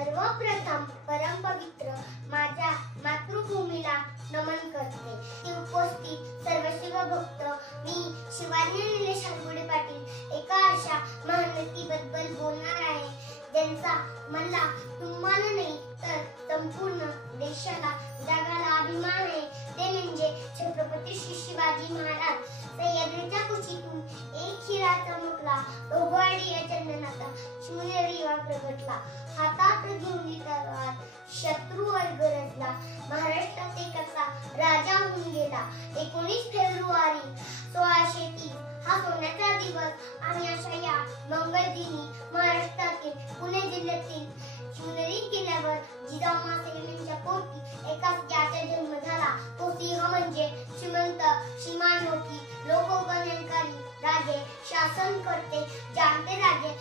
सर्वप्रथम परम पवित्र माझ्या मातृभूमीला नमन करते. उपस्थित सर्व शिवभक्त, मी शिवाजी निलेश हानगुडे पाटील एका अशा महान व्यक्तीबद्दल बोलणार आहे ज्यांचा मला तुम्हाला नाही तर संपूर्ण देशाला जगाला अभिमान आहे. ते म्हणजे छत्रपती श्री शिवाजी महाराज. सह्याद्रीच्या कुशीतून एक हिरा चमकला, भोगवाडी या चंदनाचा शिवनेरी प्रगटला. हातात घेऊन तलवार शत्रूवर गरजला, महाराष्ट्रात एकाचा राजा होऊन गेला. 19 फेब्रुवारी 1630 हा सोन्याचा दिवस आणि अशा या मंगळदिनी महाराष्ट्रातील पुणे जिल्ह्यातील शिवनेरी किल्ल्यावर जिजाऊ मातेच्या पोटी एका सिंहाचा जन्म झाला. तो सिंह म्हणजे श्रीमंत, श्रीमानोकी, लोककल्याणकारी राजे, शासन करते जाणते राजे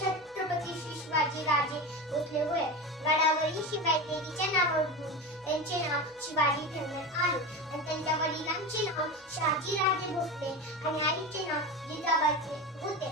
छत्रपती श्री शिवाजी राजे भोसले होय. गडावरील शिवाई देवीच्या नावावरून त्यांचे नाव शिवाजी ठेवण्यात आले आणि त्यांच्या वडिलांचे नाव शहाजी राजे भोसले आणि आईचे नाव जिजाबाई होते.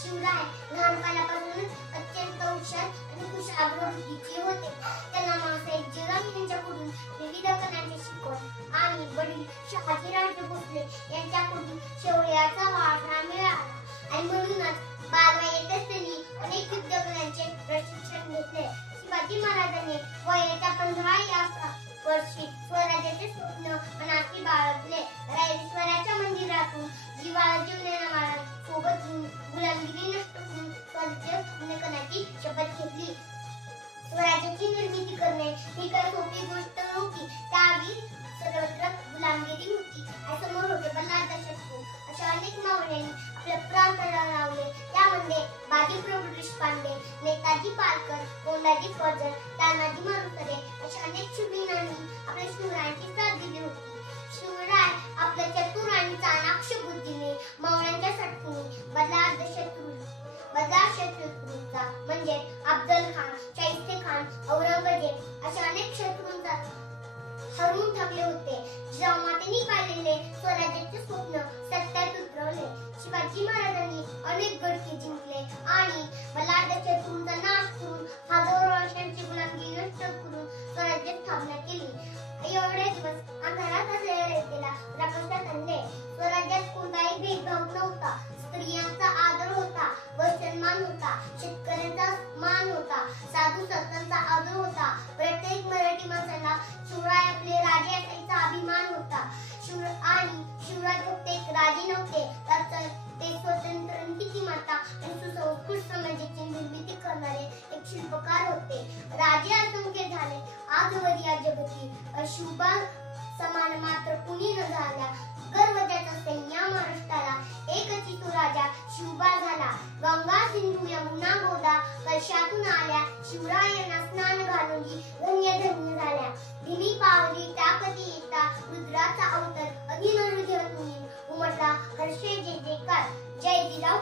शिवराय लहानपणापासूनच अत्यंत हुशार आणि कुशाग्र बुद्धीचे होते. त्यांना मासाहेब जिजाऊ यांच्याकडून विविध कलांचे शिकवण आणि वडील शहाजीराजे भोसले यांच्याकडून शौर्याचा वारसा मिळाला आणि म्हणूनच बालवयात असताना अनेक युद्धकलांचे प्रशिक्षण घेतले. शिवाजी महाराजांनी वयाच्या 15 वर्षी स्वराज्याचे स्वप्न मनात बाळगले. रायरेश्वराच्या मंदिरातून जिवाला महाराज सोबत गुलामगिरी नष्ट करून स्वराज्य स्थापन करण्याची शपथ घेतली. स्वराज्याची निर्मिती करणे ही काही सोपी गोष्ट नव्हती. त्यावेळी सर्वत्र गुलामगिरी होती. समोर होते बल्लाळ शत्रू. अशा अनेक मावळ्यांनी आपल्या प्राण तळाला लावले. त्यामध्ये बाजीप्रभू देशपांडे, नेताजी पालकर, कोंडाजी फर्जर, तानाजी मालुसरे अशा अनेक शूरवीरांनी आपल्या शिवरायांची साथ दिली होती. शिवराय आपल्या चतुर आणि चाणाक्ष बुद्धीने मावळ्यांच्या सटकुनी बल्लाळ शत्रूंचा म्हणजे अफजल खान, शाहिस्ते खान, औरंगजेब अशा अनेक शत्रूंचा हरवून टाकले होते. जिजाऊ मातेंनी पाहिलेले स्वराज्याचे स्वप्न सत्यात उतरवले. शिवाजी महाराजांनी अनेक गड जिंकले आणि बल्लाळ शत्रूंचा नाश करून हजारो वर्षांची गुलामगिरी नष्ट करून स्वराज्य स्थापना केली. एवढे दिवस अंधारात असलेल्या रयतेला प्रकाशात आणले. स्वराज्यात कोणताही भेदभाव नव्हता. स्त्रियांचा आदर होता व सन्मान होता. शेतकऱ्यांचा मान होता. साधू संतांचा आदर होता. प्रत्येक मराठी माणसाला शिवराय आपले राजे असायचा अभिमान होता. आणि शिवराय फक्त एक राजे नव्हते तर ते स्वतंत्र नीतिमत्ता आणि सुसंस्कृत समाजाची निर्मिती करणारे एक शिल्पकार होते. राजे असंख्य झाले आजवर या जगती, अशुभा समान मात्र कुणी न झाला. गर्व ज्याचा सैन्या महाराष्ट्राला, एकच तो राजा शिवबा झाला. गंगा सिंधू यमुना गोदा कलशातून आल्या, शिवरायांना स्नान घालून धन्य धन्य झाल्या. भीमी पावली टाकती येता, रुद्राचा अवतार अग्निनळ हृदयातून उमटला. हर्षे जय जयकार. जय जिजाऊ.